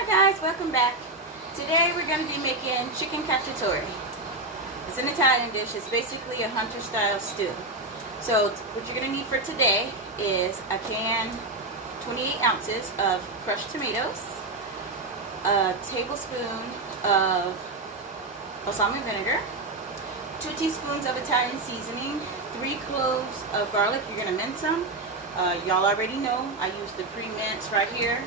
Hi guys, welcome back. Today we're going to be making chicken cacciatore. It's an Italian dish. It's basically a hunter style stew. So what you're going to need for today is a can, 28 ounces of crushed tomatoes, a tablespoon of balsamic vinegar, 2 teaspoons of Italian seasoning, 3 cloves of garlic. You're going to mince them. Y'all already know I use the pre-mince right here.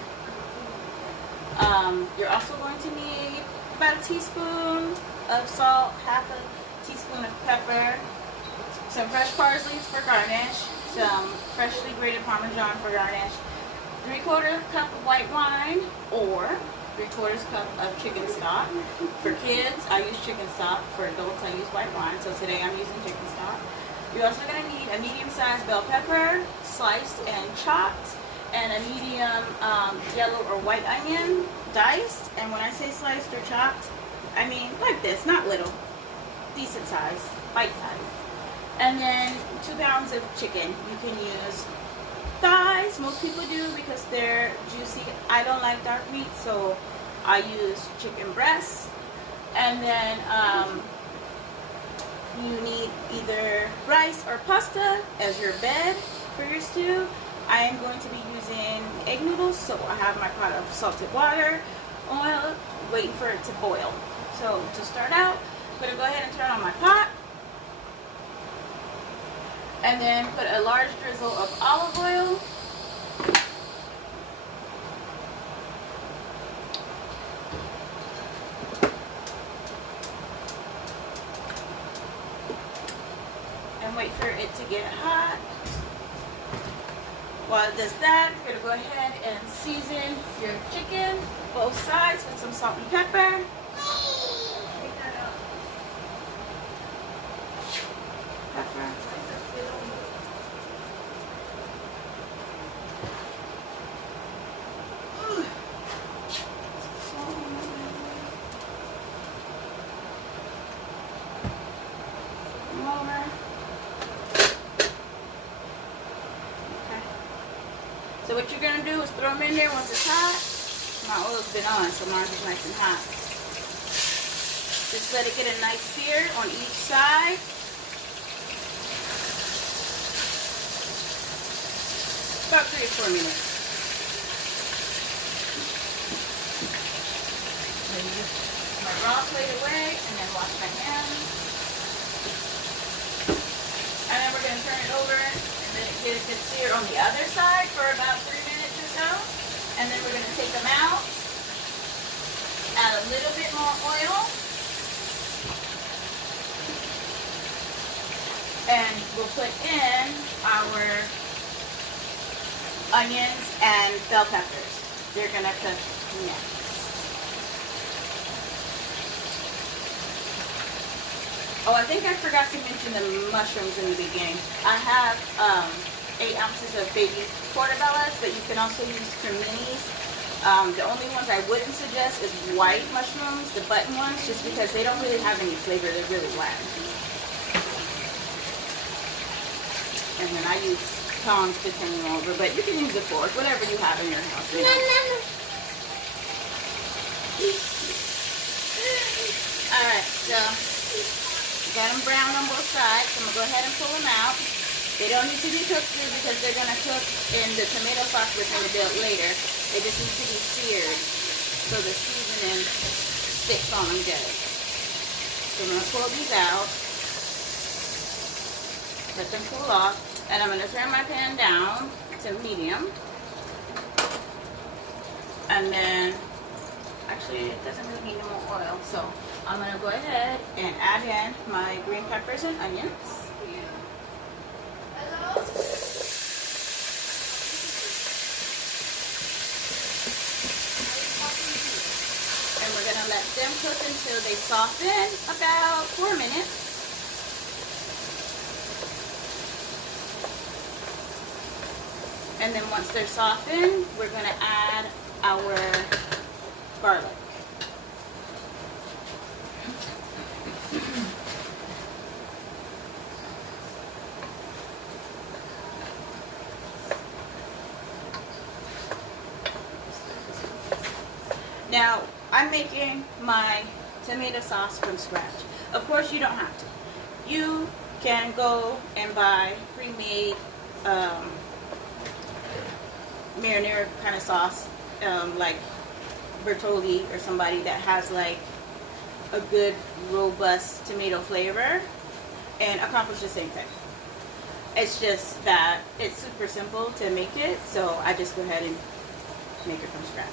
You're also going to need about a teaspoon of salt, half a teaspoon of pepper, some fresh parsley for garnish, some freshly grated Parmesan for garnish, 3/4 cup of white wine, or 3/4 cup of chicken stock. For kids, I use chicken stock. For adults, I use white wine. So today I'm using chicken stock. You're also going to need a medium-sized bell pepper, sliced and chopped, and a medium yellow or white onion, diced. And when I say sliced or chopped, I mean like this, not little, decent size, bite size. And then 2 pounds of chicken. You can use thighs, most people do because they're juicy. I don't like dark meat, so I use chicken breasts. And then you need either rice or pasta as your bed for your stew. I am going to be using egg noodles, so I have my pot of salted water, oil, waiting for it to boil. So to start out, I'm going to go ahead and turn on my pot, and then put a large drizzle of olive oil, and wait for it to get hot. While it does that, you're going to go ahead and season your chicken, both sides, with some salt and pepper. So what you're going to do is throw them in there once it's hot. My oil's been on, so mine is nice and hot. Just let it get a nice sear on each side. About 3 or 4 minutes. Then you just put my raw plate away and then wash my hands. And then we're going to turn it over. Then it gets good sear on the other side for about 3 minutes or so. And then we're going to take them out, add a little bit more oil, and we'll put in our onions and bell peppers. They're going to cook next. Oh, I think I forgot to mention the mushrooms in the beginning. I have 8 ounces of baby portobellos, but you can also use creminis. The only ones I wouldn't suggest is white mushrooms, the button ones, just because they don't really have any flavor. They're really bland. And then I use tongs to turn them over, but you can use a fork, whatever you have in your house. You know. Alright, so got them brown on both sides, so I'm going to go ahead and pull them out. They don't need to be cooked through because they're going to cook in the tomato sauce we're going to build later. They just need to be seared so the seasoning sticks on them good. So I'm going to pull these out, let them cool off, and I'm going to turn my pan down to medium. And then, actually it doesn't really need no more oil, so I'm going to go ahead and add in my green peppers and onions. And we're going to let them cook until they soften, about 4 minutes. And then once they're softened, we're going to add our garlic. Now, I'm making my tomato sauce from scratch. Of course, you don't have to. You can go and buy pre-made marinara kind of sauce, like Bertolli or somebody that has like a good, robust tomato flavor, and accomplish the same thing. It's just that it's super simple to make it, so I just go ahead and make it from scratch.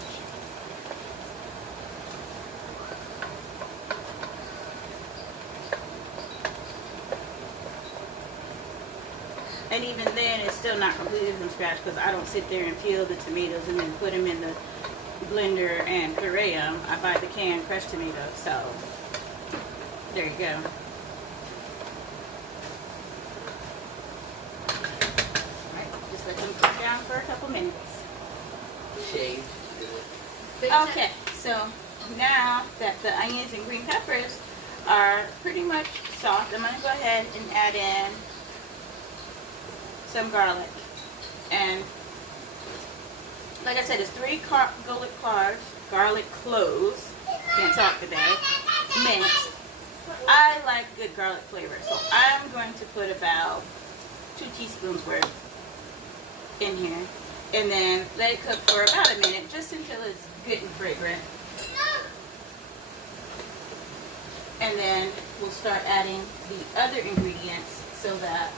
And even then, it's still not completely from scratch because I don't sit there and peel the tomatoes and then put them in the blender and puree them. I buy the canned crushed tomatoes, so there you go. Alright, just let them cook down for a couple minutes. Shaved. Okay, so now that the onions and green peppers are pretty much soft, I'm going to go ahead and add in some garlic. And like I said, it's 3 garlic cloves, can't talk today, minced. I like good garlic flavor, so I'm going to put about 2 teaspoons worth in here. And then let it cook for about a minute, just until it's good and fragrant. And then we'll start adding the other ingredients so that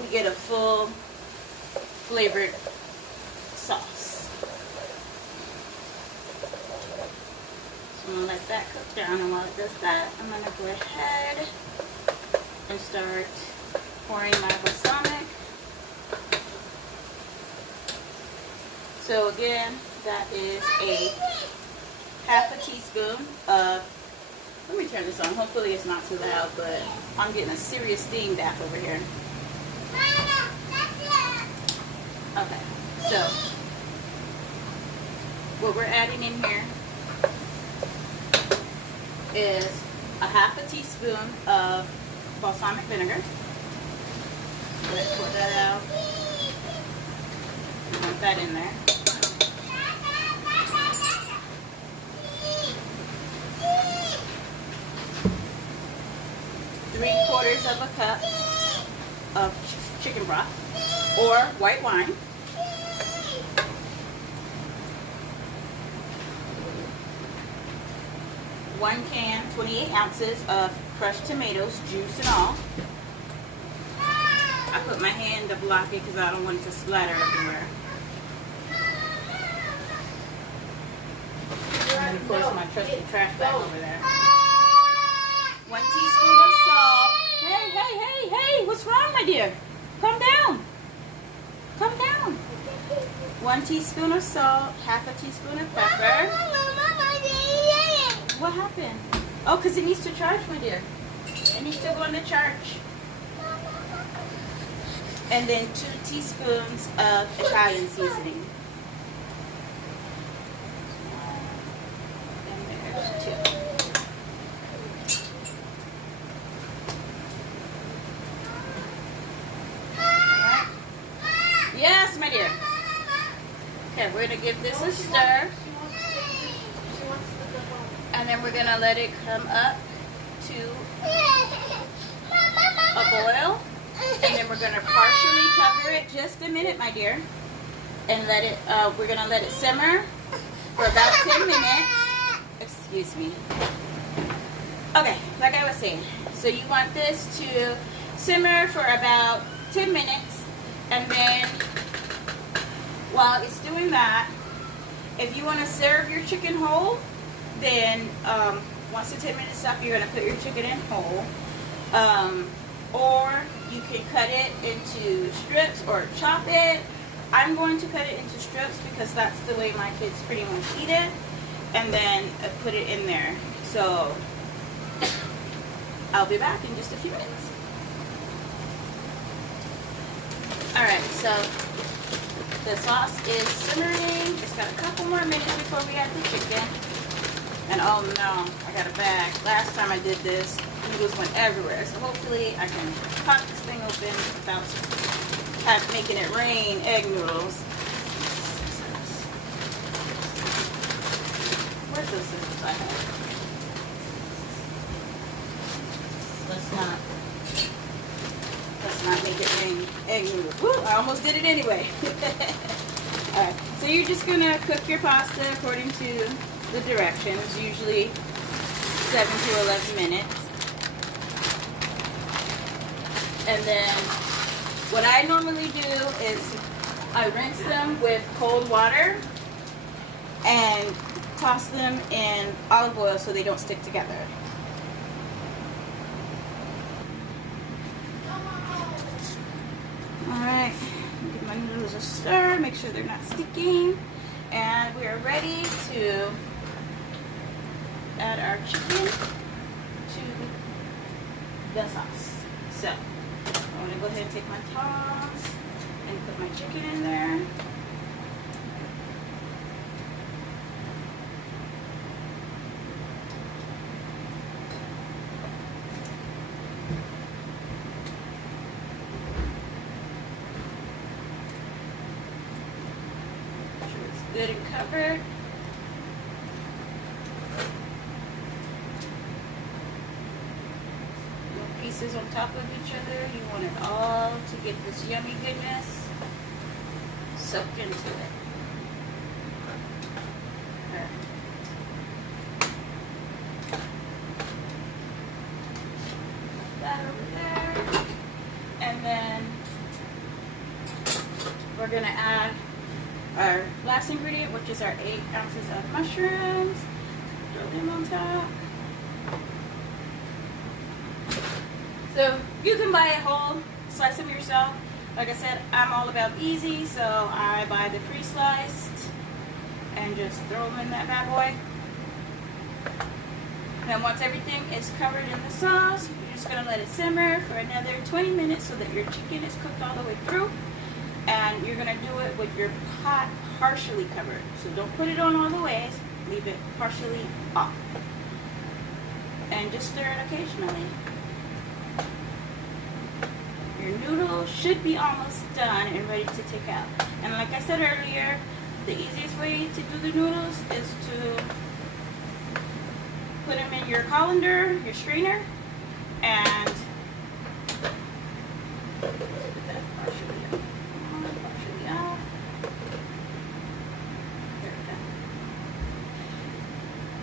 we get a full flavored sauce. So I'm going to let that cook down, and while it does that, I'm going to go ahead and start pouring my balsamic. So again, that is a half a teaspoon of, let me turn this on, hopefully it's not too loud, but I'm getting a serious steam bath over here. Okay, so what we're adding in here is a half a teaspoon of balsamic vinegar. Let's pour that out. We want that in there. Three-quarters of a cup of chicken broth or white wine. 1 can, 28 ounces of crushed tomatoes, juice and all. I put my hand to block it because I don't want it to splatter everywhere. And of course my trusty trash bag over there. 1 teaspoon of salt. Hey, hey, hey, hey, what's wrong, my dear? Come down. Come down. 1 teaspoon of salt, half a teaspoon of pepper. What happened? Oh, because it needs to charge, my dear. It needs to go in the charge. And then 2 teaspoons of Italian seasoning. And there's 2. Alright. Yes, my dear. Okay, we're going to give this a stir. And then we're going to let it come up to a boil. And then we're going to partially cover it just a minute, my dear. And let it, we're going to let it simmer for about 10 minutes. Excuse me. Okay, like I was saying. So you want this to simmer for about 10 minutes. And then while it's doing that, if you want to serve your chicken whole, then once the 10 minutes up, you're going to put your chicken in whole. Or you can cut it into strips or chop it. I'm going to cut it into strips because that's the way my kids pretty much eat it. And then put it in there. So I'll be back in just a few minutes. Alright, so the sauce is simmering. It's got a couple more minutes before we add the chicken. And oh no, I got a bag. Last time I did this, noodles went everywhere. So hopefully I can pop this thing open without making it rain egg noodles. my head. Let's not make it rain egg noodles. Woo, I almost did it anyway. Alright, so you're just gonna cook your pasta according to the directions, usually 7 to 11 minutes. And then what I normally do is I rinse them with cold water and toss them in olive oil so they don't stick together. Alright, give my noodles a stir, make sure they're not sticking. And we are ready to add our chicken to the sauce. So, I'm going to go ahead and take my tongs and put my chicken in there. Make sure it's good and covered. Pieces on top of each other. You want it all to get this yummy goodness soaked into it. There. Put that over there. And then we're going to add our last ingredient, which is our 8 ounces of mushrooms. Throw them on top. So you can buy a whole, slice them yourself. Like I said, I'm all about easy, so I buy the pre-sliced and just throw them in that bad boy. Then once everything is covered in the sauce, you're just gonna let it simmer for another 20 minutes so that your chicken is cooked all the way through. And you're gonna do it with your pot partially covered. So don't put it on all the way, leave it partially off. And just stir it occasionally. Your noodles should be almost done and ready to take out. And like I said earlier, the easiest way to do the noodles is to put them in your colander, your strainer, and put that partially on, partially out. There we go.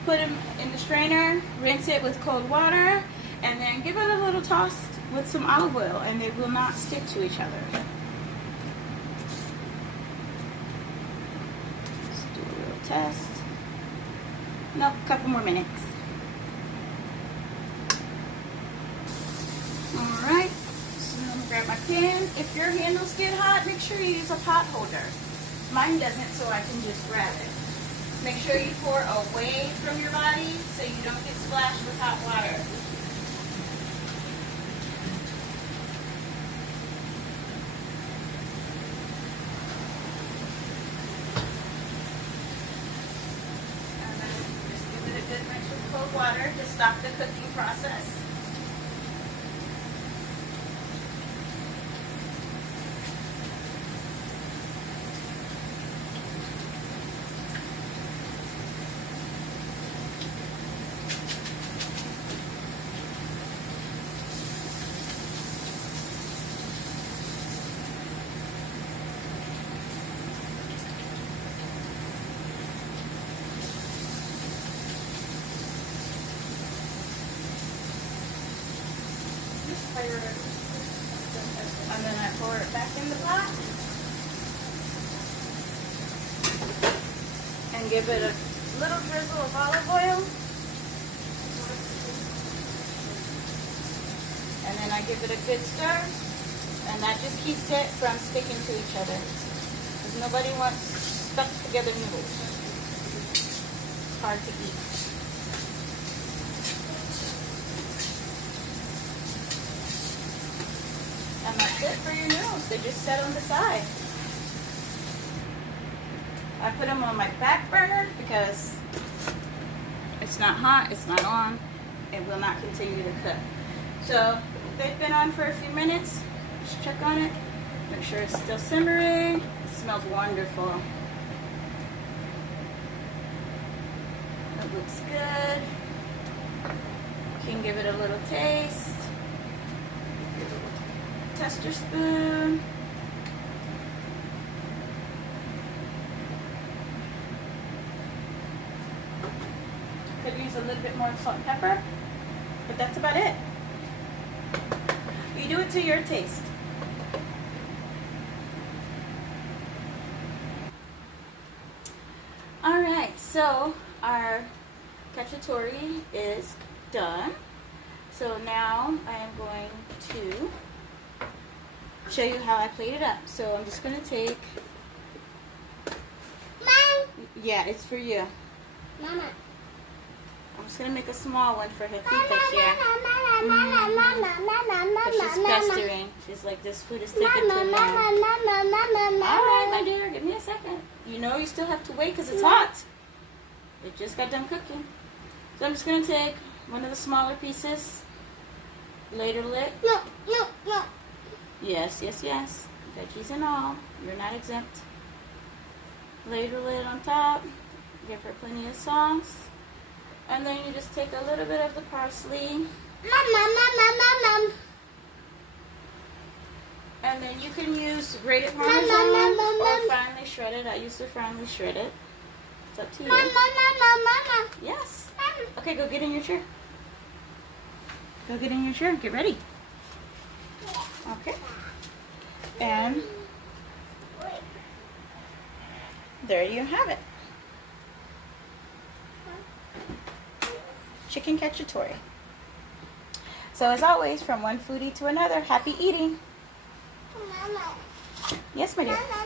Put them in the strainer, rinse it with cold water, and then give it a little toss with some olive oil, and they will not stick to each other. Let's do a little test. Nope, a couple more minutes. Alright, so I'm gonna grab my pan. If your handles get hot, make sure you use a pot holder. Mine doesn't, so I can just grab it. Make sure you pour away from your body so you don't get splashed with hot water. Water to stop the cooking process. And then I pour it back in the pot and give it a little drizzle of olive oil, and then I give it a good stir, and that just keeps it from sticking to each other, because nobody wants stuck together noodles. It's hard to eat. And that's it for your noodles. They just set on the side. I put them on my back burner because it's not hot, it's not on, it will not continue to cook. So they've been on for a few minutes. Just check on it, make sure it's still simmering. It smells wonderful. looks good. You can give it a little taste. Tester spoon. Could use a little bit more salt and pepper, but that's about it. You do it to your taste. Alright, so our cacciatore is done. So now I am going to show you how I plate it up. So I'm just going to take... Mom. Yeah, it's for you. Mama. I'm just going to make a small one for Jefita here. Mama. But she's pestering. She's like, this food is taking too long. Alright, my dear, give me a second. You know you still have to wait because it's hot. It just got done cooking. So I'm just going to take one of the smaller pieces, ladle it. No. Yes. Veggies and all. You're not exempt. Ladle it on top. Give her plenty of sauce. And then you just take a little bit of the parsley. Mama. And then you can use grated Parmesan or finely shredded. I use the finely shredded. It's up to you. Mama. Yes. Okay, go get in your chair. Go get in your chair. Get ready. Okay. And there you have it. Chicken cacciatore. So as always, from one foodie to another, happy eating. Mama. Yes, my dear. Mama.